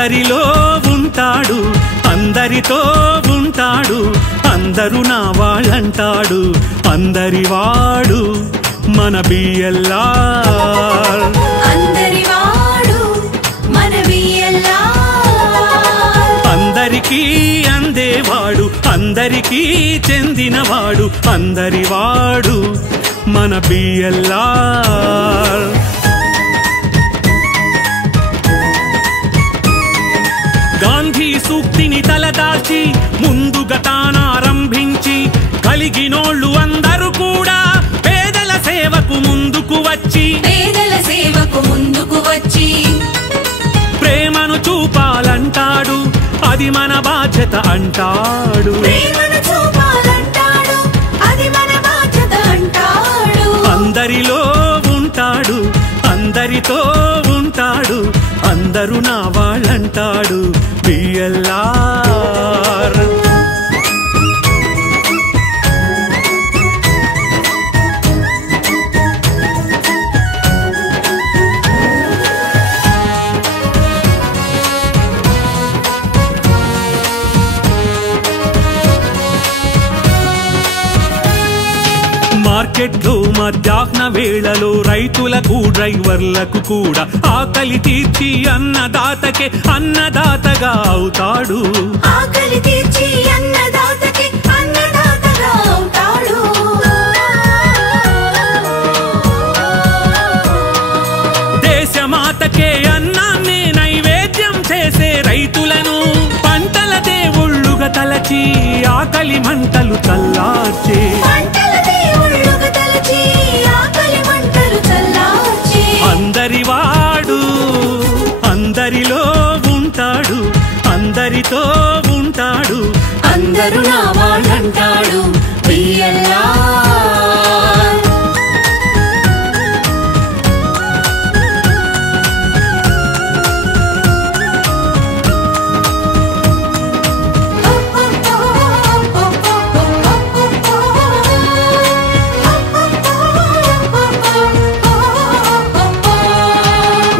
అందరిలో ఉంటాడు అందరితో ఉంటాడు అందరూ నా వాళ్ళంటాడు అందరివాడు మన బిఎల్ఆర్ అందరివాడు మన బిఎల్ఆర్ అందరికీ అందేవాడు అందరికీ చెందినవాడు అందరివాడు మన బిఎల్ఆర్ గాంధీ సూక్తిని తలదాల్చి ముందుగా తానారంభించి కలిగినోళ్ళు అందరూ కూడా పేదల సేవకు ముందుకు వచ్చి ప్రేమను చూపాలంటాడు అది మన బాధ్యత అంటాడు అందరిలో ఉంటాడు అందరితో ఉంటాడు అందరూ నా వాళ్ళంటాడు బిఎల్ఆర్ మార్కెట్లో మధ్యాహ్న వేళలో రైతులకు డ్రైవర్లకు కూడా ఆకలి తీర్చి అన్నదాతకే అన్నదాతగా అవుతాడు దేశమాతకే అన్నాన్ని నైవేద్యం చేసే రైతులను పంటల దేవుళ్ళుగా తలచి ఆకలి మంటలు చల్లార్చే అందరివాడు అందరిలో ఉంటాడు అందరితో ఉంటాడు అందరూ నా వాళ్ళంటాడు బిఎల్ఆర్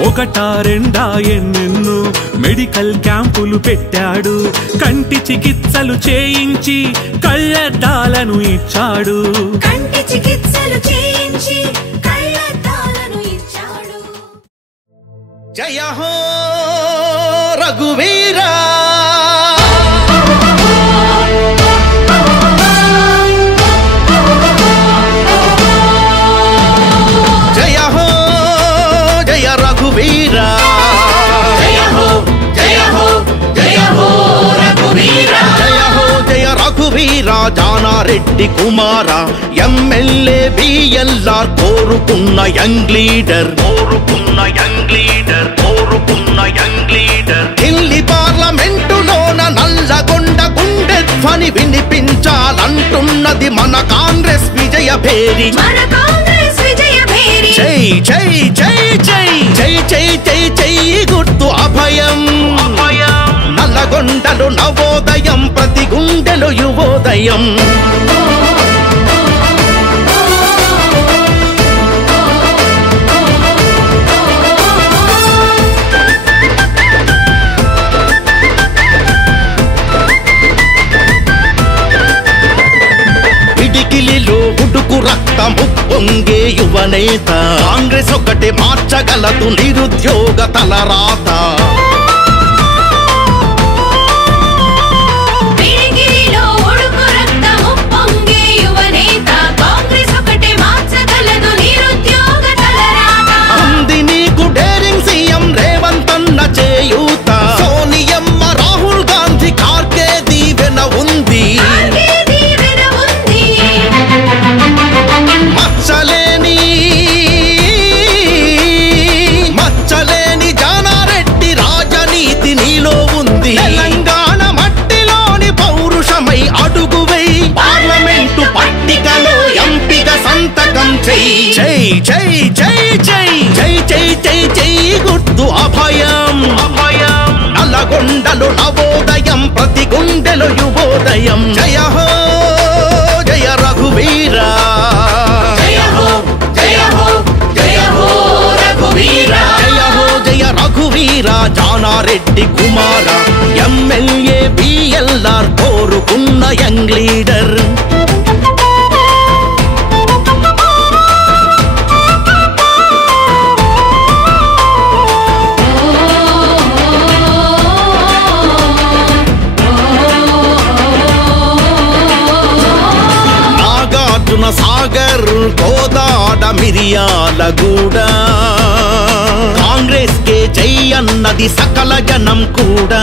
ఒకటా రెండా ఎన్నెన్నో మెడికల్ క్యాంపులు పెట్టాడు కంటి చికిత్సలు చేయించి కళ్ళద్దాలను ఇచ్చాడు జయ హో రఘువీరా జయ హో జయ రఘువీరా జయ హో జయ హో జయ హో రఘువీరా జయ హో జయ రఘువీరా జానారెడ్డి కుమార ఎమ్మెల్యే బిఎల్ఆర్ కోరుకున్న యంగ్ లీడర్ ఢిల్లీ పార్లమెంటులోన నల్లగొండ గుండె ధ్వని వినిపించాలంటున్నది మన కాంగ్రెస్ విజయ భేరి జై జై జై జై జై జై జై జై గుర్తు అభయం నల్లగొండలు నవోదయం ప్రతి గుండెలు యువోదయం పిడికిలిలో ఉడుకు రక్తము పొంగే యువనేత కాంగ్రెస్ ఒకటి మార్చగలదు నిరుద్యోగ తలరాత ఉంది నీకు డేరింగ్ సీఎం రేవంత్ అన్న చేయూత సోనియమ్మ రాహుల్ గాంధీ కార్కే దీవెన ఉంది మచ్చలేని జానారెడ్డి రాజనీతి నీలో ఉంది తెలంగాణ మట్టిలోని పౌరుషమై అడుగువై పార్లమెంటు పట్టికలో ఎంపిక సంతకం చెయ్యి జై జై జై జై జై జై జై జై గుర్తు అభయం నల్లగొండలు నవోదయం ప్రతి గుండెలు యువోదయం జయ హో జయ రఘువీరా జయ హో జయ హో జయ హో రఘువీరా జయ హో జయ రఘువీరా రఘువీర జానారెడ్డి కుమార ఎమ్మెల్యే బిఎల్ఆర్ కోరుకున్న యంగ్ లీడర్ సాగర్ గోదాడ మిరియాలగూడ కాంగ్రెస్ కే జై అన్నది సకల జనం కూడా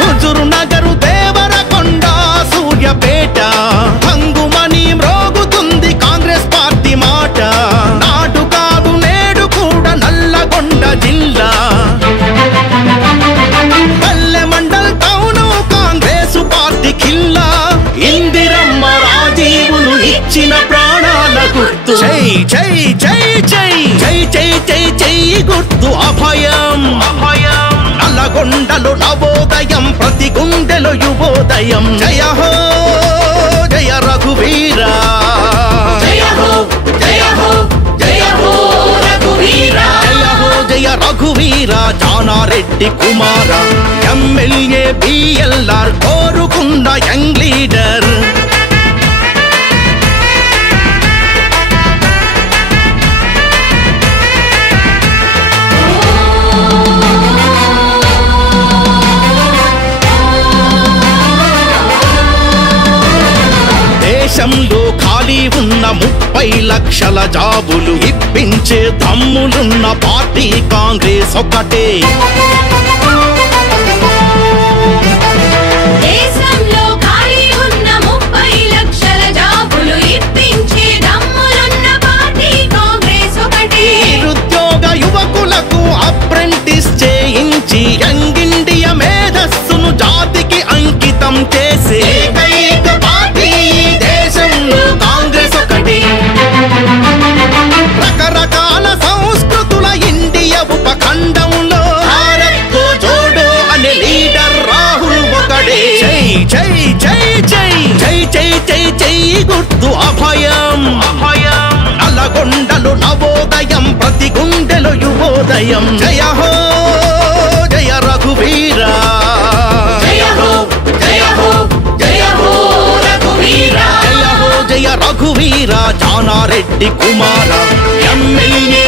హుజూర్ నగరు దేవరకొండ సూర్యాపేట హంగుమని మ్రోగుతుంది కాంగ్రెస్ పార్టీ మాట నాడు కాదు నేడు కూడా నల్లగొండ జిల్లా పల్లె మండల్ టౌను కాంగ్రెస్ పార్టీ కిల్లా ఇందిరమ్మ రాజీవులు ఇచ్చిన ప్రాణాల గుర్తు జై జై జై జై జై జై జై జై గుర్తు అభయం అభయం నల్లగొండలు నవోదయం ప్రతి గుండెలో యువోదయం జయ హో జయ రఘువీర జయ హో జయ హో జయ హో రఘువీర జయ హో జయ రఘువీర జానారెడ్డి కుమార ఎమ్మెల్యే బిఎల్ఆర్ కోరుకున్న యంగ్ లీడర్ దేశంలో ఖాళీ ఉన్న 30 లక్షల జాబులు ఇప్పించే దమ్ములున్న పార్టీ కాంగ్రెస్ ఒకటే దేశంలో ఖాళీ ఉన్న 30 లక్షల జాబులు ఇప్పించే దమ్ములున్న పార్టీ కాంగ్రెస్ ఒకటే నిరుద్యోగ యువకులకు అప్రెంటిస్ చేయించి యంగ్ ఇండియా మేధస్సును జాతికి అంకితం చేసే ఏకైక పార్టీ దేశంలో కాంగ్రెస్ ఒకటి రకరకాల సంస్కృతుల ఇండియా ఉపఖండంలో భారత్ తో జోడో అనే లీడర్ రాహుల్ ఒకడే జై జై జై జై జై జై జై జై గుర్తు అభయం అభయం నల్లగొండలు నవోదయం ప్రతి గుండెలో యువోదయం జయ హో జయ రఘువీర జయ హో జయ హో జయ హో రఘువీర జయ హో జయ రఘువీర జానారెడ్డి కుమార ఎమ్మెల్యే